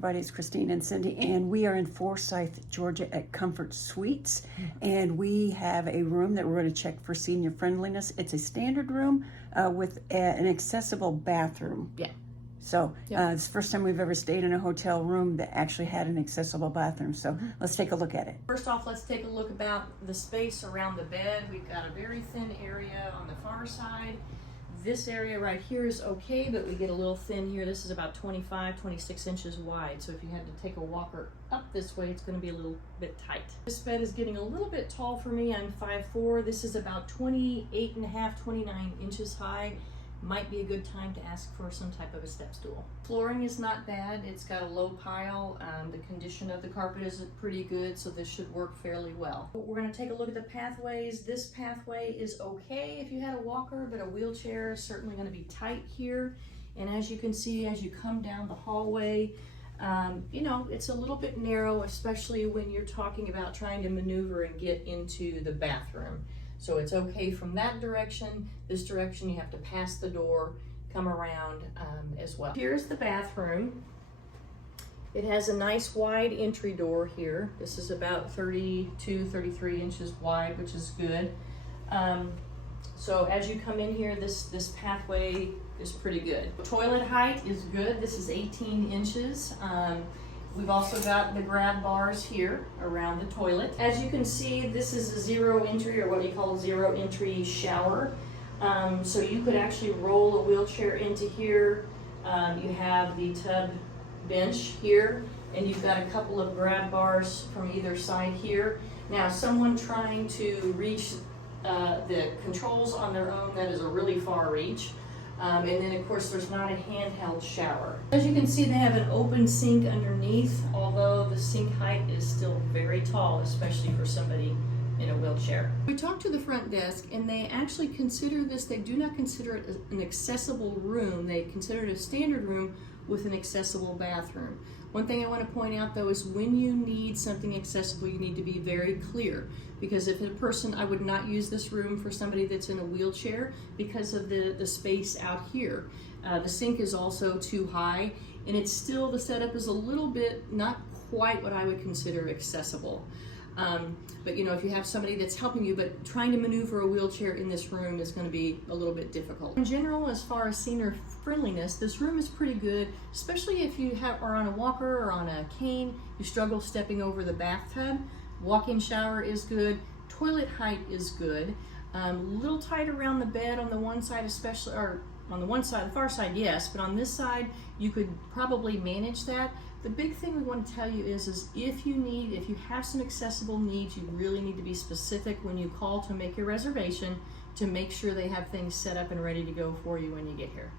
everybody. It's Christine and Cindy, and we are in Forsyth, Georgia at Comfort Suites, and we have a room that we're going to check for senior friendliness. It's a standard room with an accessible bathroom. Yeah. So it's the first time we've ever stayed in a hotel room that actually had an accessible bathroom. So let's take a look at it. First off, let's take a look about the space around the bed. We've got a very thin area on the far side. This area right here is okay, but we get a little thin here. This is about 25, 26 inches wide. So if you had to take a walker up this way, it's going to be a little bit tight. This bed is getting a little bit tall for me. I'm 5'4". This is about 28 and a half, 29 inches high. Might be a good time to ask for some type of a step stool. Flooring is not bad. It's got a low pile. The condition of the carpet is pretty good, so this should work fairly well. We're going to take a look at the pathways. This pathway is okay if you had a walker, but a wheelchair is certainly going to be tight here. And as you can see, as you come down the hallway, you know, it's a little bit narrow, especially when you're talking about trying to maneuver and get into the bathroom. So it's okay from that direction. This direction, you have to pass the door, come around as well. Here's the bathroom. It has a nice wide entry door here. This is about 32, 33 inches wide, which is good. So as you come in here, this pathway is pretty good. Toilet height is good. This is 18 inches. We've also got the grab bars here around the toilet. As you can see, this is a zero entry, or what you call a zero entry shower. So you could actually roll a wheelchair into here. You have the tub bench here, and you've got a couple of grab bars from either side here. Now, someone trying to reach the controls on their own, that is a really far reach. And then of course there's not a handheld shower. As you can see, they have an open sink underneath, although the sink height is still very tall, especially for somebody in a wheelchair. We talked to the front desk, and they actually consider this, they do not consider it an accessible room. They consider it a standard room with an accessible bathroom. One thing I want to point out though is when you need something accessible, you need to be very clear, because if a person, I would not use this room for somebody that's in a wheelchair because of the space out here. The sink is also too high, and it's still, the setup is a little bit, not quite what I would consider accessible. But you know, if you have somebody that's helping you, but trying to maneuver a wheelchair in this room is going to be a little bit difficult. In general, as far as senior friendliness, this room is pretty good, especially if you are on a walker or on a cane, you struggle stepping over the bathtub. Walk-in shower is good. Toilet height is good. A little tight around the bed on the one side, especially, or on the one side, the far side, yes, but on this side, you could probably manage that. The big thing we want to tell you is if you have some accessible needs, you really need to be specific when you call to make your reservation to make sure they have things set up and ready to go for you when you get here.